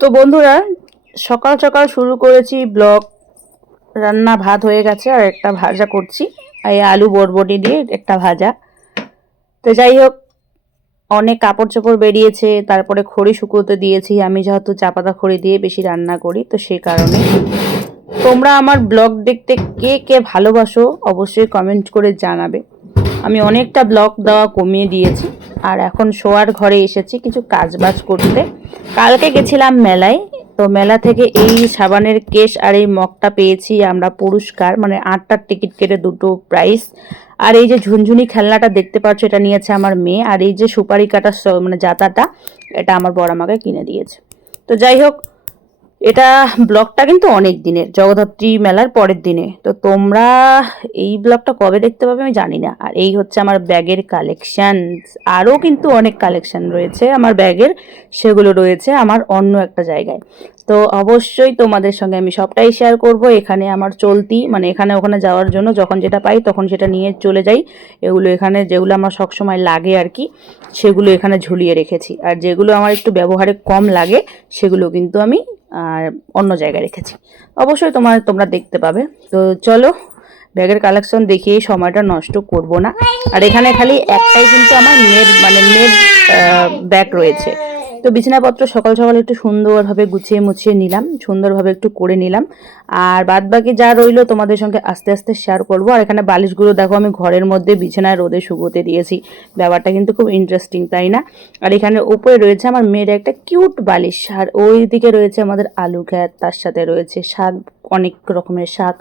তো বন্ধুরা, সকাল সকাল শুরু করেছি ব্লগ। রান্না ভাত হয়ে গেছে আর একটা ভাজা করছি, এই আলু বরবটি দিয়ে একটা ভাজা। তো যাই হোক, অনেক কাপড় চোপড় বেরিয়েছে, তারপরে খড়ি শুকোতে দিয়েছি। আমি যেহেতু চা পাতা খড়ি দিয়ে বেশি রান্না করি, তো সেই কারণে তোমরা আমার ব্লগ দেখতে কে কে ভালোবাসো অবশ্যই কমেন্ট করে জানাবে। আমি অনেকটা ব্লগ দেওয়া কমিয়ে দিয়েছি, আর এখন শোয়ার ঘরে এসেছি কিছু কাজবাজ করতে। কালকে গেছিলাম মেলায়, তো মেলা থেকে এই সাবানের কেস আর এই মগটা পেয়েছি আমরা পুরস্কার, মানে 8টার টিকিট কেটে দুটো প্রাইস। আর এই যে ঝুনঝুনি খেলনাটা দেখতে পাচ্ছ, এটা নিয়েছে আমার মেয়ে। আর এই যে সুপারি কাটা মানে জাতাটা, এটা আমার বড় আমাকে কিনে দিয়েছে। তো যাই হোক, এটা ব্লগটা কিন্তু অনেক দিনের, জগদ্ধাত্রী মেলার পরের দিনে। তো তোমরা এই ব্লগটা কবে দেখতে পাবে আমি জানি না। আর এই হচ্ছে আমার ব্যাগের কালেকশন। আরও কিন্তু অনেক কালেকশন রয়েছে আমার ব্যাগের, সেগুলো রয়েছে আমার অন্য একটা জায়গায়। তো অবশ্যই তোমাদের সঙ্গে আমি সবটাই শেয়ার করব। এখানে আমার চলতি, মানে এখানে ওখানে যাওয়ার জন্য যখন যেটা পাই তখন সেটা নিয়ে চলে যাই। এগুলো এখানে যেগুলো আমার সবসময় লাগে আর কি, সেগুলো এখানে ঝুলিয়ে রেখেছি। আর যেগুলো আমার একটু ব্যবহারে কম লাগে সেগুলো কিন্তু আমি আর অন্য জায়গায় রেখেছি। অবশ্যই তোমরা দেখতে পাবে। তো চলো, ব্যাগের কালেকশন দেখিয়ে সময়টা নষ্ট করব না। আর এখানে খালি একটাই কিন্তু আমার মেয়ের, মানে মেয়ের ব্যাগ রয়েছে। তো বিছানাপত্র সকাল সকাল একটু সুন্দরভাবে গুছিয়ে মুছিয়ে নিলাম, সুন্দরভাবে একটু করে নিলাম। আর বাদ বাকি যা রইলো তোমাদের সঙ্গে আস্তে আস্তে শেয়ার করব। আর এখানে বালিশগুলো দেখো আমি ঘরের মধ্যে বিছানায় রোদে শুকোতে দিয়েছি। ব্যাপারটা কিন্তু খুব ইন্টারেস্টিং, তাই না? আর এখানে উপরে রয়েছে আমার মেয়ের একটা কিউট বালিশ, আর ওই দিকে রয়েছে আমাদের আলু খ্যাত, তার সাথে রয়েছে শাক, অনেক রকমের শাক।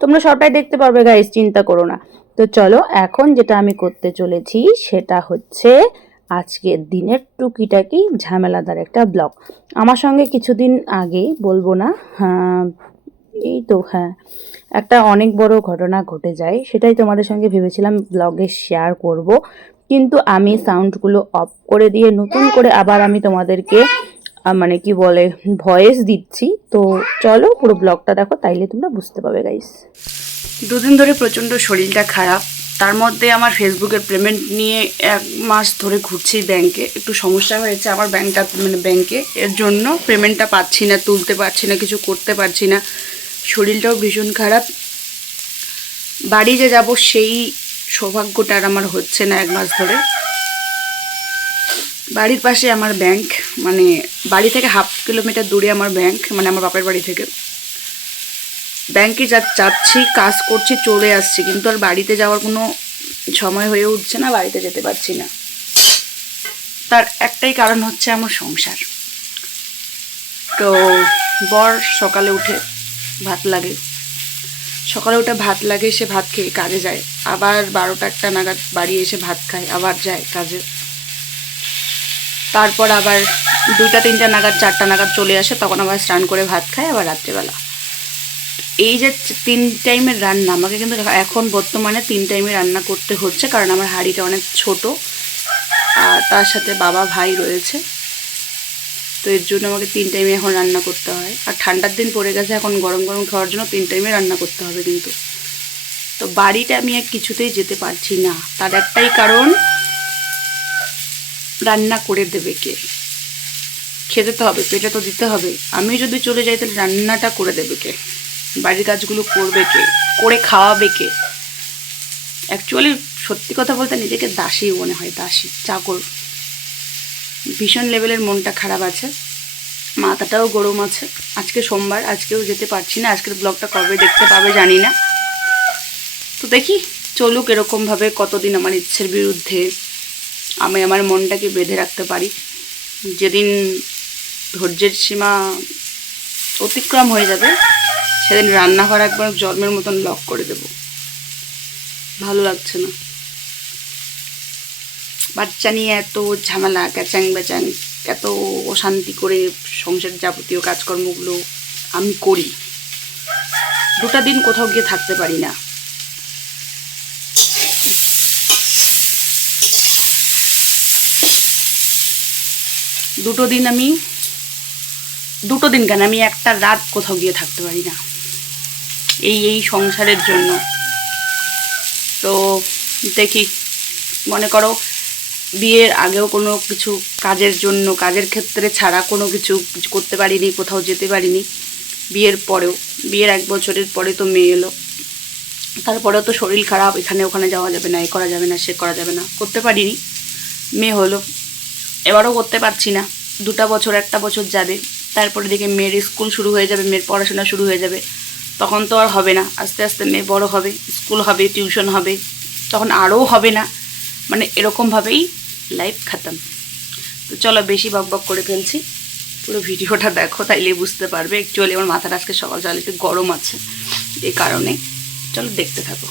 তোমরা সবটাই দেখতে পারবে গাইস, চিন্তা করো না। তো চলো, এখন যেটা আমি করতে চলেছি সেটা হচ্ছে আজকের দিনের টুকিটাকি ঝামেলাদার একটা ব্লগ। আমার সঙ্গে কিছুদিন আগে, বলবো না, হ্যাঁ এই তো হ্যাঁ, একটা অনেক বড় ঘটনা ঘটে যায়। সেটাই তোমাদের সঙ্গে ভেবেছিলাম ব্লগে শেয়ার করব, কিন্তু আমি সাউন্ডগুলো অফ করে দিয়ে নতুন করে আবার আমি তোমাদেরকে মানে কি বলে ভয়েস দিচ্ছি। তো চলো পুরো ব্লগটা দেখো, তাইলে তোমরা বুঝতে পারবে গাইস। দুদিন ধরে প্রচণ্ড শরীরটা খারাপ। তার মধ্যে আমার ফেসবুকের পেমেন্ট নিয়ে 1 মাস ধরে ঘুরছি ব্যাংকে। একটু সমস্যা হয়েছে আমার ব্যাংকটা, মানে ব্যাংকে, এর জন্য পেমেন্টটা পাচ্ছি না, তুলতে পারছি না, কিছু করতে পারছি না। শরীরটাও ভীষণ খারাপ। বাড়ি যে যাব সেই সৌভাগ্যটা আর আমার হচ্ছে না 1 মাস ধরে। বাড়ির পাশে আমার ব্যাংক, মানে বাড়ি থেকে 1/2 কিলোমিটার দূরে আমার ব্যাংক, মানে আমার বাপের বাড়ি থেকে। ব্যাংকে যাচ্ছি, কাজ করছি, চলে আসছি, কিন্তু আর বাড়িতে যাওয়ার কোনো সময় হয়ে উঠছে না, বাড়িতে যেতে পারছি না। তার একটাই কারণ হচ্ছে আমার সংসার। তো বর সকালে উঠে ভাত লাগে, সে ভাত খেয়ে কাজে যায়, আবার 12টা 1টা নাগাদ বাড়ি এসে ভাত খায়, আবার যায় কাজে। তারপর আবার 2টা 3টা নাগাদ 4টা নাগাদ চলে আসে, তখন আবার স্নান করে ভাত খায় আবার রাত্রেবেলা। এই যে 3 টাইমের রান্না, আমাকে কিন্তু এখন বর্তমানে 3 টাইমে রান্না করতে হচ্ছে, কারণ আমার হাঁড়িটা অনেক ছোট, আর তার সাথে বাবা ভাই রয়েছে। তো এর জন্য আমাকে 3 টাইমে এখন রান্না করতে হয়। আর ঠান্ডার দিন পড়ে গেছে, এখন গরম গরম খাওয়ার জন্য 3 টাইমে রান্না করতে হবে কিন্তু। তো বাড়িটা আমি আর কিছুতেই যেতে পারছি না, তার একটাই কারণ, রান্না করে দেবে কে? খেতে তো হবে, পেটে তো দিতে হবে। আমি যদি চলে যাই তাহলে রান্নাটা করে দেবে কে? বাড়ির কাজগুলো করবে কে? করে খাওয়াবে কে? অ্যাকচুয়ালি সত্যি কথা বলতে নিজেকে দাসী মনে হয়, দাসী, চাকর। ভীষণ লেভেলের মনটা খারাপ আছে, মাথাটাও গরম আছে। আজকে সোমবার, আজকেও যেতে পারছি না। আজকের ব্লগটা কবে দেখতে পাবে জানি না। তো দেখি চলুক এরকমভাবে, কতদিন আমার ইচ্ছের বিরুদ্ধে আমি আমার মনটাকে বেঁধে রাখতে পারি। যেদিন ধৈর্যের সীমা অতিক্রম হয়ে যাবে, সেদিন রান্নাঘর একবার জন্মের মতন লক করে দেব। ভালো লাগছে না, বাচ্চা নিয়ে এত ঝামেলা, ক্যাচাং ব্যাচাং, এত অশান্তি করে সংসারের যাবতীয় কাজকর্মগুলো আমি করি। 2টা দিন কোথাও গিয়ে থাকতে পারি না। দুটো দিন কেন, আমি একটা রাত কোথাও গিয়ে থাকতে পারি না এই সংসারের জন্য। তো দেখি, মনে করো বিয়ের আগেও কোনো কিছু কাজের জন্য, কাজের ক্ষেত্রে ছাড়া কোনো কিছু করতে পারিনি, কোথাও যেতে পারিনি। বিয়ের পরেও, বিয়ের 1 বছরের পরে তো মেয়ে এলো, তারপরেও তো শরীর খারাপ, এখানে ওখানে যাওয়া যাবে না, এ করা যাবে না, সে করা যাবে না, করতে পারিনি। মেয়ে হলো, এবারও করতে পারছি না। 2টা বছর, 1টা বছর যাবে, তারপরে দেখে মেয়ের স্কুল শুরু হয়ে যাবে, মেয়ের পড়াশোনা শুরু হয়ে যাবে, তখন তো আর হবে না। আস্তে আস্তে মেয়ে বড় হবে, স্কুল হবে, টিউশন হবে, তখন আরও হবে না, মানে এরকমভাবেই লাইফ খতম। তো চলো, বেশি বকবক করে ফেলছি, পুরো ভিডিওটা দেখো, তাইলে বুঝতে পারবে। অ্যাকচুয়ালি আমার মাথাটা আজকে সকাল সকাল একটু গরম আছে, এই কারণে। চলো দেখতে থাকো।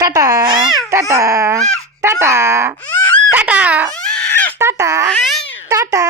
Tata tata tata tata tata tata.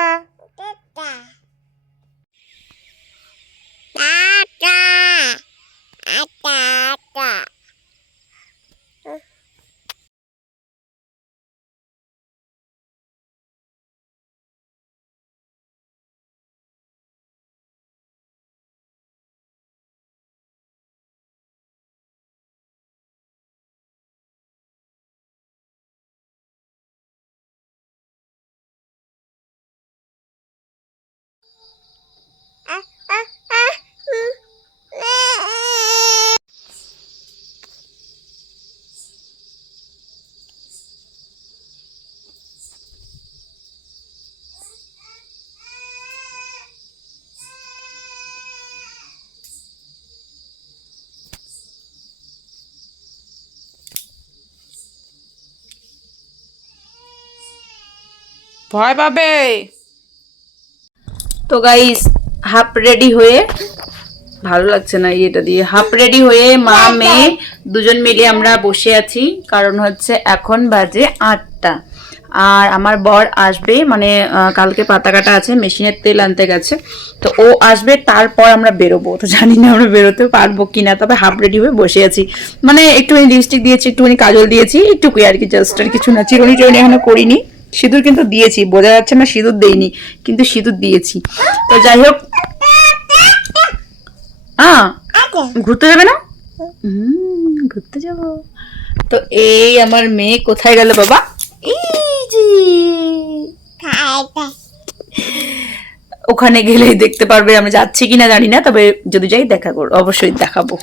ভয় পাবে। তো গাইস, হাফ রেডি হয়ে, ভালো লাগছে না এটা দিয়ে, হাফ রেডি হয়ে মা মেয়ে দুজন মিলে আমরা বসে আছি। কারণ হচ্ছে এখন বাজে 8টা, আর আমার বর আসবে, মানে কালকে পাতা কাটা আছে, মেশিনের তেল আনতে গেছে, তো ও আসবে, তারপর আমরা বেরোবো। তো জানি না আমরা বেরোতে পারবো কিনা, তবে হাফ রেডি হয়ে বসে আছি। মানে একটুখানি লিপস্টিক দিয়েছি, একটুখানি কাজল দিয়েছি, একটুকুই আর কি, জাস্ট আর কিছু না। চিরুনি টিরুনি এখনো করিনি, সিঁদুর কিন্তু দিয়েছি, বোঝা যাচ্ছে না সিঁদুর দেইনি, কিন্তু সিঁদুর দিয়েছি। তো যাই হোক, ঘুরতে যাবে না? ঘুরতে যাব। তো এই আমার মেয়ে কোথায় গেল বাবা? এই যে ওখানে গেলেই দেখতে পারবে, আমরা যাচ্ছি কিনা জানি না, তবে যদি যাই দেখা করবো, অবশ্যই দেখাবো।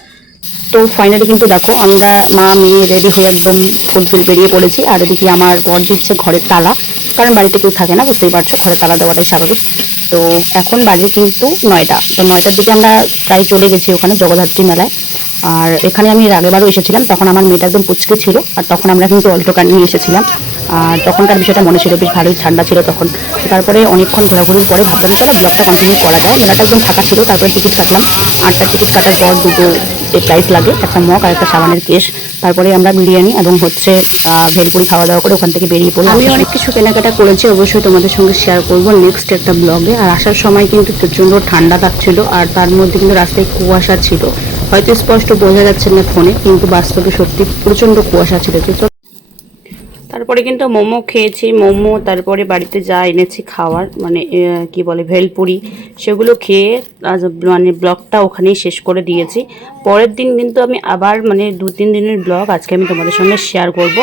তো ফাইনালি কিন্তু দেখো, আমরা মা মেয়ে রেডি হয়ে একদম ফুলফিল বেরিয়ে পড়েছি। আর এদিকে আমার বর দিচ্ছে ঘরের তালা, কারণ বাড়িতে কেউ থাকে না, বুঝতেই পারছো, ঘরের তালা দেওয়াটাই স্বাভাবিক। তো এখন বাজে কিন্তু 9টা, তো 9টার দিকে আমরা প্রায় চলে গেছি ওখানে জগদ্ধাত্রী মেলায়। আর এখানে আমি এর আগেবারও এসেছিলাম, তখন আমার মেয়েটা একদম পুচকে ছিল, আর তখন আমরা কিন্তু অল্টো কার নিয়ে এসেছিলাম। আর তখনকার বিষয়টা মনে ছিল, বেশ ভালোই ঠান্ডা ছিল তখন। তারপরে অনেকক্ষণ ঘোরাঘুরির পরে ভাবলাম চলো ব্লগটা কন্টিনিউ করা যায়। মেলাটা একদম ফাঁকা ছিল, তারপরে টিকিট কাটলাম। 8টা টিকিট কাটার পর দুটো প্রাইস লাগে, একটা মগ আর একটা সাবানের কেস। তারপরে আমরা বিরিয়ানি এবং হচ্ছে ভেলপুরি খাওয়া দাওয়া করে ওখান থেকে বেরিয়ে পড়লাম। আমি অনেক কিছু কেনাকাটা করেছি, অবশ্যই তোমাদের সঙ্গে শেয়ার করবো নেক্সট একটা ব্লগে। আর আসার সময় কিন্তু প্রচণ্ড ঠান্ডা লাগছিল, আর তার মধ্যে কিন্তু রাস্তায় কুয়াশা ছিল, হয়তো স্পষ্ট বোঝা যাচ্ছে না ফোনে, কিন্তু বাস্তবে সত্যি প্রচণ্ড কুয়াশা ছিল। তারপরে কিন্তু মোমো খেয়েছি, মোমো, তারপরে বাড়িতে যা এনেছি খাওয়ার, মানে কি বলে ভেলপুরি, সেগুলো খেয়ে মানে ব্লগটা ওখানেই শেষ করে দিয়েছি। পরের দিন কিন্তু আমি আবার, মানে 2-3 দিনের ব্লগ আজকে আমি তোমাদের সঙ্গে শেয়ার করব।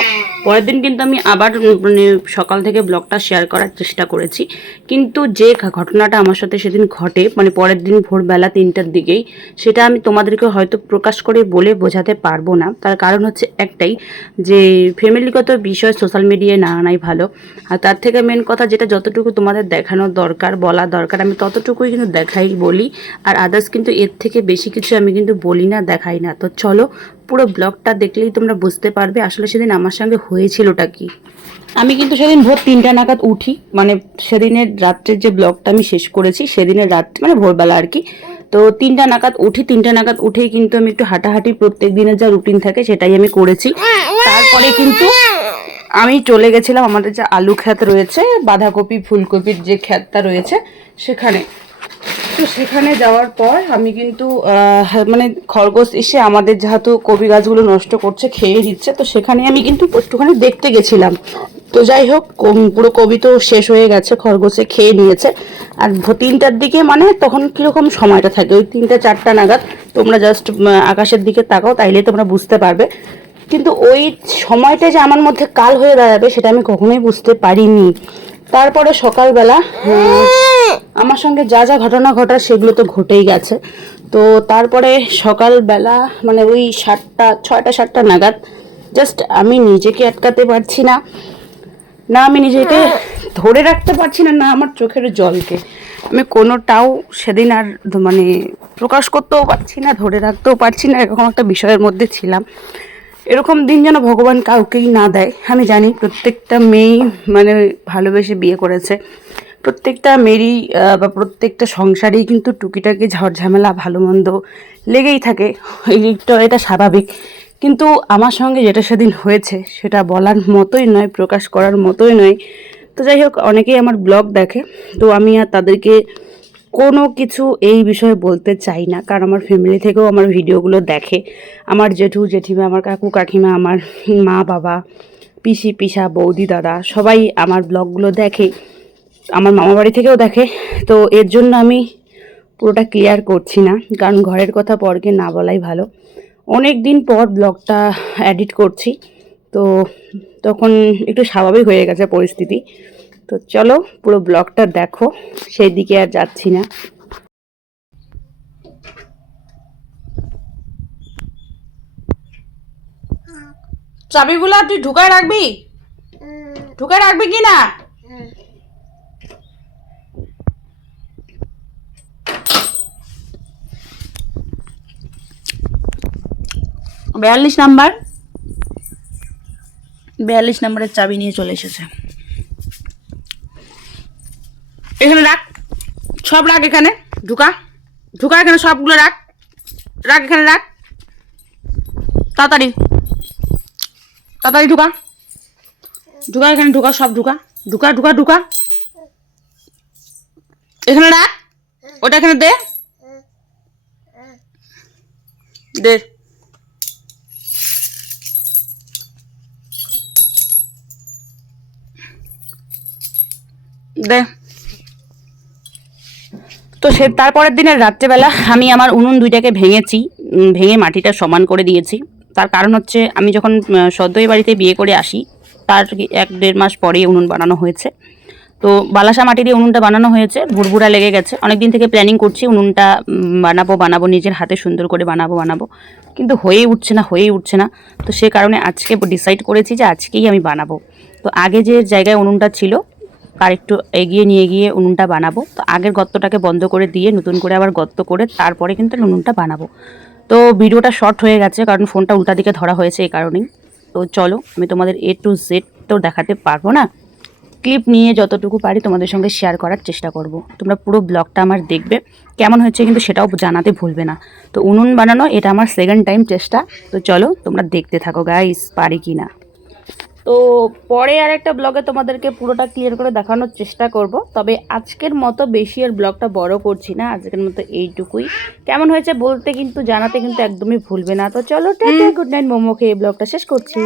পরের দিন কিন্তু আমি আবার মানে সকাল থেকে ব্লগটা শেয়ার করার চেষ্টা করেছি, কিন্তু যে ঘটনাটা আমার সাথে সেদিন ঘটে, মানে পরের দিন ভোরবেলা 3টার দিকেই, সেটা আমি তোমাদেরকে হয়তো প্রকাশ করে বলে বোঝাতে পারবো না। তার কারণ হচ্ছে একটাই, যে ফ্যামিলিগত বিষয় সোশ্যাল মিডিয়ায় না আনাই ভালো। আর তার থেকে মেন কথা যেটা যতটুকু তোমাদের দেখানোর দরকার, বলা দরকার, আমি ততটুকুই কিন্তু দেখাই বলি। আর আদার্স কিন্তু এর থেকে বেশি কিছু আমি কিন্তু বলি না, দেখাই না। তো চলো পুরো ব্লগটা দেখলেই তোমরা বুঝতে পারবে আসলে সেদিন আমার সঙ্গে হয়েছিলটা কি। আমি কিন্তু সেদিন ভোর 3টা নাগাদ উঠি, মানে সেদিনের রাত্রের যে ব্লগটা আমি শেষ করেছি সেদিনের রাত্রে মানে ভোরবেলা আর কি। তো 3টা নাগাদ উঠি, 3টা নাগাদ উঠেই কিন্তু আমি একটু হাঁটাহাঁটি প্রত্যেক দিনের যা রুটিন থাকে সেটাই আমি করেছি। তারপরে কিন্তু আমি চলে গেছিলাম আমাদের যে আলু ক্ষেত রয়েছে, বাঁধাকপি ফুলকপির যে ক্ষেতটা রয়েছে সেখানে। তো সেখানে যাওয়ার পর আমি কিন্তু মানে খরগোশ এসে আমাদের যেহেতু কপি গাছগুলো নষ্ট করছে, খেয়ে দিচ্ছে, তো সেখানে আমি কিন্তু একটুখানি দেখতে গেছিলাম। তো যাই হোক পুরো কপি তো শেষ হয়ে গেছে, খরগোশে খেয়ে নিয়েছে। আর 3টার দিকে মানে তখন কীরকম সময়টা থাকে, ওই 3টা 4টা নাগাদ তোমরা জাস্ট আকাশের দিকে তাকাও, তাইলে তোমরা বুঝতে পারবে। কিন্তু ওই সময়টা যে আমার মধ্যে কাল হয়ে দাঁড়াবে সেটা আমি কখনোই বুঝতে পারিনি। তারপরে সকালবেলা আমার সঙ্গে যা যা ঘটনা ঘটার সেগুলো তো ঘটেই গেছে। তো তারপরে সকালবেলা মানে ওই 6টা 7টা নাগাদ জাস্ট আমি নিজেকে আটকাতে পারছি না, না আমি নিজেকে ধরে রাখতে পারছি না, না আমার চোখের জলকে আমি কোনোটাও সেদিন আর মানে প্রকাশ করতেও পারছি না, ধরে রাখতেও পারছি না। এরকম একটা বিষয়ের মধ্যে ছিলাম। এরকম দিন যেন ভগবান কাউকেই না দেয়। আমি জানি প্রত্যেকটা মেয়েই মানে ভালোবেসে বিয়ে করেছে, প্রত্যেকটা মেয়েরই বা প্রত্যেকটা সংসারেই কিন্তু টুকিটাকি ঝড় ঝামেলা ভালো মন্দ লেগেই থাকে, এটা স্বাভাবিক। কিন্তু আমার সঙ্গে যেটা সেদিন হয়েছে সেটা বলার মতোই নয়, প্রকাশ করার মতোই নয়। তো যাই হোক, অনেকেই আমার ব্লগ দেখে, তো আমি আর তাদেরকে কোনো কিছু এই বিষয়ে বলতে চাই না, কারণ আমার ফ্যামিলি থেকেও আমার ভিডিওগুলো দেখে। আমার জেঠু জেঠিমা, আমার কাকু কাকিমা, আমার মা বাবা, পিসি পিসা, বৌদি দাদা সবাই আমার ব্লগগুলো দেখে, আমার মামা বাড়ি থেকেও দেখে। তো এর জন্য আমি পুরোটা ক্লিয়ার করছি না, কারণ ঘরের কথা পরকে না বলাই ভালো। অনেক দিন পর ব্লগটা এডিট করছি, তো তখন একটু স্বাভাবিক হয়ে গেছে পরিস্থিতি। তো চলো পুরো ব্লগটা দেখো, সেই দিকে আর যাচ্ছি না। চাবিগুলো তুই ঢুকায় রাখবি, ঢুকায় রাখবি কি না? 42 নাম্বার, 42 নাম্বারের চাবি নিয়ে চলে এসেছে। এখানে রাখ, সব রাখ এখানে, ঢুকা ঢুকা এখানে সবগুলো রাখ, রাখ এখানে রাখ, তাড়াতাড়ি তাড়াতাড়ি ঢুকা, ঢুকা এখানে, ঢুকা সব ঢুকা, ঢুকা ঢুকা ঢুকা এখানে রাখ, ওটা এখানে দে দে। দে। তো সে তারপরের দিনের রাত্রেবেলা আমি আমার উনুন 2টাকে ভেঙেছি, ভেঙে মাটিটা সমান করে দিয়েছি। তার কারণ হচ্ছে আমি যখন সদ্যই বাড়িতে বিয়ে করে আসি তার 1-1.5 মাস পরেই উনুন বানানো হয়েছে। তো বালাসা মাটি দিয়ে উনুনটা বানানো হয়েছে, ভুরভুরা লেগে গেছে। অনেক দিন থেকে প্ল্যানিং করছি উনুনটা বানাবো নিজের হাতে সুন্দর করে বানাবো, কিন্তু হয়েই উঠছে না। তো সে কারণে আজকে ডিসাইড করেছি যে আজকেই আমি বানাবো। তো আগে যে জায়গায় উনুনটা ছিল তার একটু এগিয়ে নিয়ে গিয়ে উনুনটা বানাবো। তো আগের গর্তটাকে বন্ধ করে দিয়ে নতুন করে আবার গর্ত করে তারপরে কিন্তু উনুনটা বানাবো। তো ভিডিওটা শর্ট হয়ে গেছে কারণ ফোনটা উল্টা দিকে ধরা হয়েছে এই কারণেই। তো চলো আমি তোমাদের A to Z তো দেখাতে পারবো না, ক্লিপ নিয়ে যতটুকু পারি তোমাদের সঙ্গে শেয়ার করার চেষ্টা করব। তোমরা পুরো ব্লগটা আমার দেখবে, কেমন হচ্ছে কিন্তু সেটাও জানাতে ভুলবে না। তো উনুন বানানো এটা আমার সেকেন্ড টাইম চেষ্টা। তো চলো তোমরা দেখতে থাকো গাইস, পারি কি না। তো পরে আর একটা ব্লগে তোমাদেরকে পুরোটা ক্লিয়ার করে দেখানোর চেষ্টা করব। তবে আজকের মতো বেশি আর ব্লগটা বড় করছি না, আজকের মতো এইটুকুই। কেমন হয়েছে বলতে কিন্তু জানাতে কিন্তু একদমই ভুলবে না। তো চলো টাটা, গুড নাইট, মোমো খেয়ে ব্লগটা শেষ করছি।